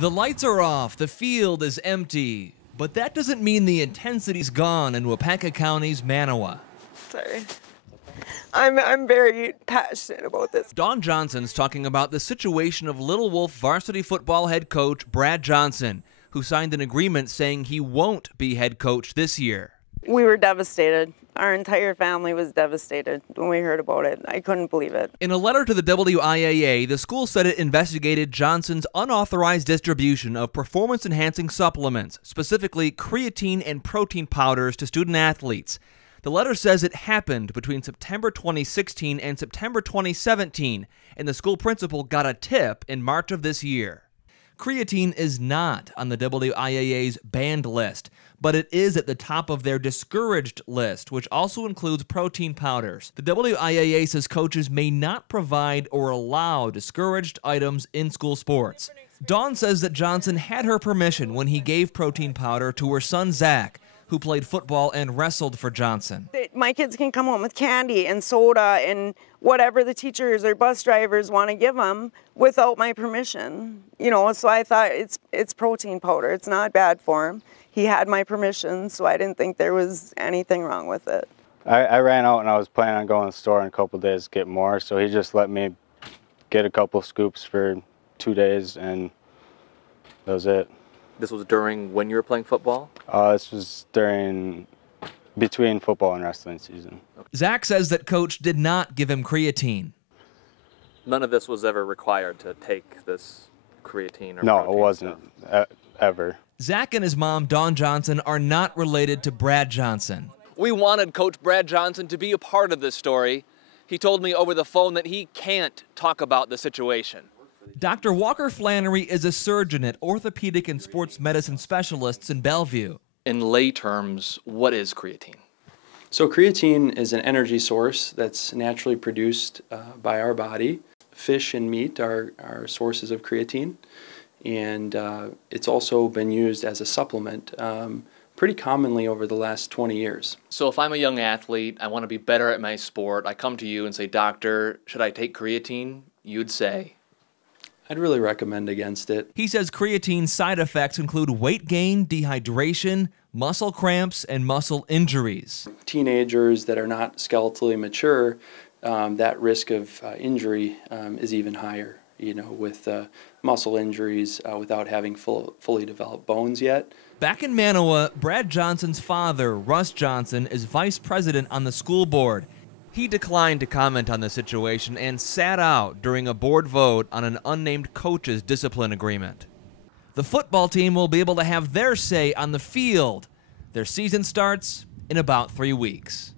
The lights are off, the field is empty, but that doesn't mean the intensity's gone in Wapaka County's Manawa. Sorry. I'm very passionate about this. Dawn Johnson's talking about the situation of Little Wolf varsity football head coach Brad Johnson, who signed an agreement saying he won't be head coach this year. We were devastated. Our entire family was devastated when we heard about it. I couldn't believe it. In a letter to the WIAA, the school said it investigated Johnson's unauthorized distribution of performance-enhancing supplements, specifically creatine and protein powders, to student athletes. The letter says it happened between September 2016 and September 2017, and the school principal got a tip in March of this year. Creatine is not on the WIAA's banned list, but it is at the top of their discouraged list, which also includes protein powders. The WIAA says coaches may not provide or allow discouraged items in school sports. Dawn says that Johnson had her permission when he gave protein powder to her son Zach, who played football and wrestled for Johnson. My kids can come home with candy and soda and whatever the teachers or bus drivers want to give them without my permission. You know, so I thought it's protein powder. It's not bad for him. He had my permission, so I didn't think there was anything wrong with it. I ran out and I was planning on going to the store in a couple of days to get more, so he just let me get a couple scoops for 2 days, and that was it. This was during when you were playing football? This was between football and wrestling season. Zach says that coach did not give him creatine. None of this was ever required to take this creatine or No, protein it wasn't ever. Zach and his mom, Dawn Johnson, are not related to Brad Johnson. We wanted Coach Brad Johnson to be a part of this story. He told me over the phone that he can't talk about the situation. Dr. Walker Flannery is a surgeon at Orthopedic and Sports Medicine Specialists in Bellevue. In lay terms, what is creatine? So creatine is an energy source that's naturally produced by our body. Fish and meat are sources of creatine, and it's also been used as a supplement pretty commonly over the last 20 years. So if I'm a young athlete, I want to be better at my sport, I come to you and say, doctor, should I take creatine? You'd say? I'd really recommend against it. He says creatine's side effects include weight gain, dehydration, muscle cramps, and muscle injuries. Teenagers that are not skeletally mature, that risk of injury is even higher, you know, with muscle injuries without having fully developed bones yet. Back in Manawa, Brad Johnson's father, Russ Johnson, is vice president on the school board. He declined to comment on the situation and sat out during a board vote on an unnamed coach's discipline agreement. The football team will be able to have their say on the field. Their season starts in about 3 weeks.